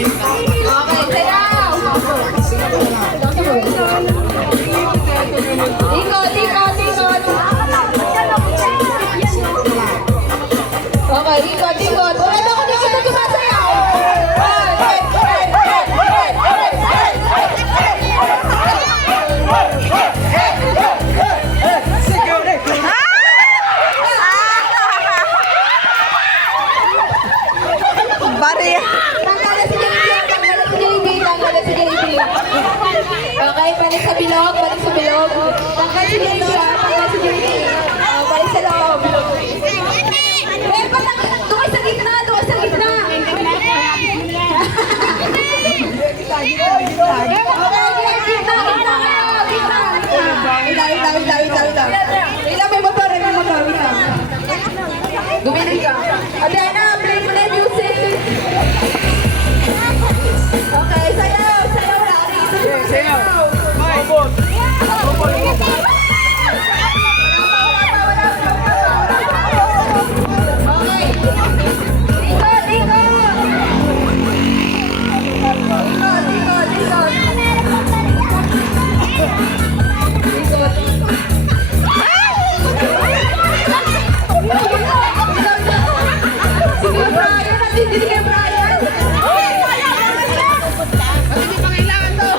Okay, sayaw! Ikot, ikot, ikot! Okay, ikot, ikot! Wala na ako dito na gumasayaw! Bari. Tanggalan si JB, tanggalan si JB, tanggalan si JB. Okay, balik sa bilog, balik sa bilog. Tanggal si JB, tanggal si JB. Balik sa loob. Eh, doon sa gitna, doon sa gitna. Okay, gitna, gitna kayo, gitna. Ila, may motor, may motor. Gumili ka. Adriana, play mo na yung music. Okay, sayaw, sayaw, Rari. Sayaw. Robot. Okay. Ikot, ikot. Ikot, ikot, ikot. Sige, Brian. Nandito kay Brian. Hindi pa kailangan to.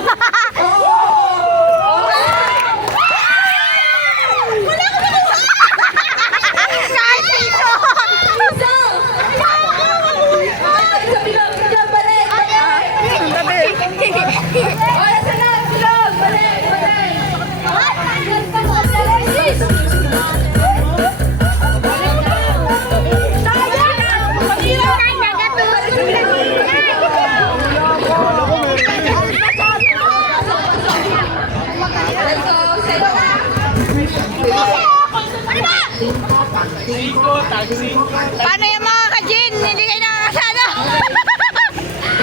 Paano yung mga ka-Jin? Hindi kayo nakakasano?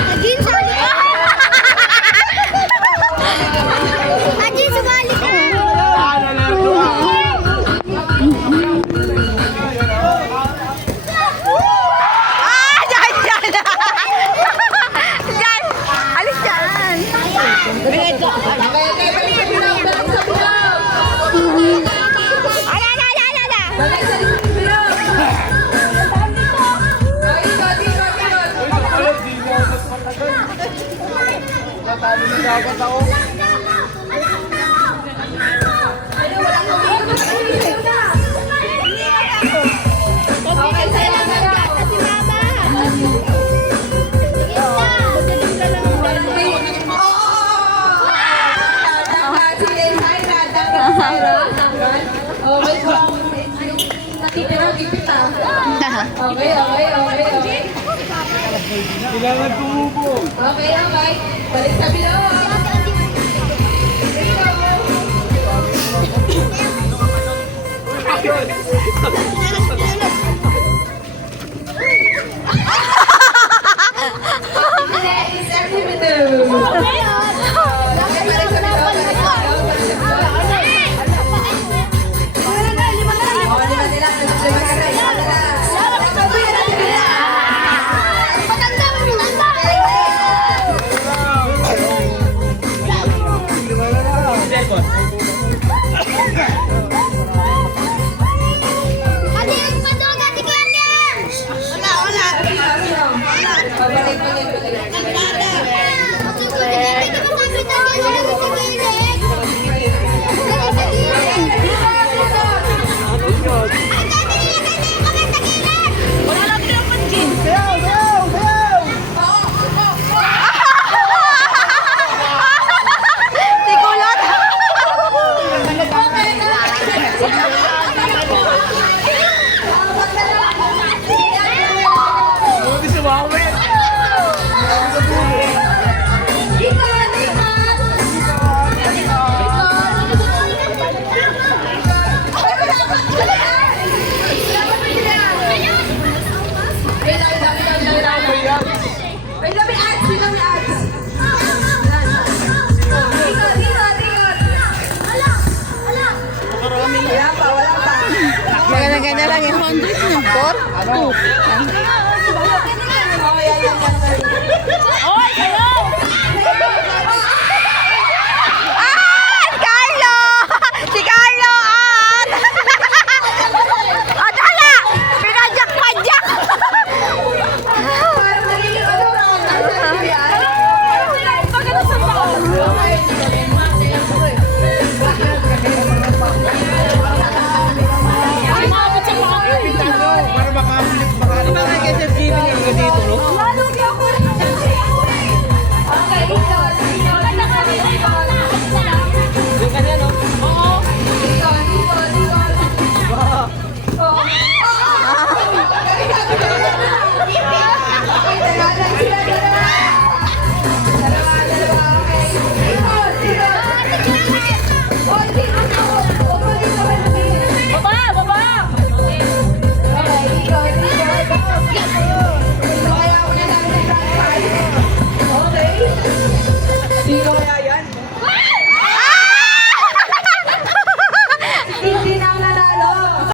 Ka-Jin, sali ka! Ka-Jin, sumali ka! Dyan, dyan! Dyan! Alis dyan! Ala, ala, ala, ala! Balik sa bilog. Ikot, ikot, ikot. Natalo na dapat ako. Ano, walang kumikot. Okay, sayaw, sayaw. Okay, okay, okay, okay. Kailangan tumubo. Okay, okay. Balik sa bilog. Next activity. Okay, balik sa bilog. Maganda lang yung 100 na. 4? 2? Oy, kayo!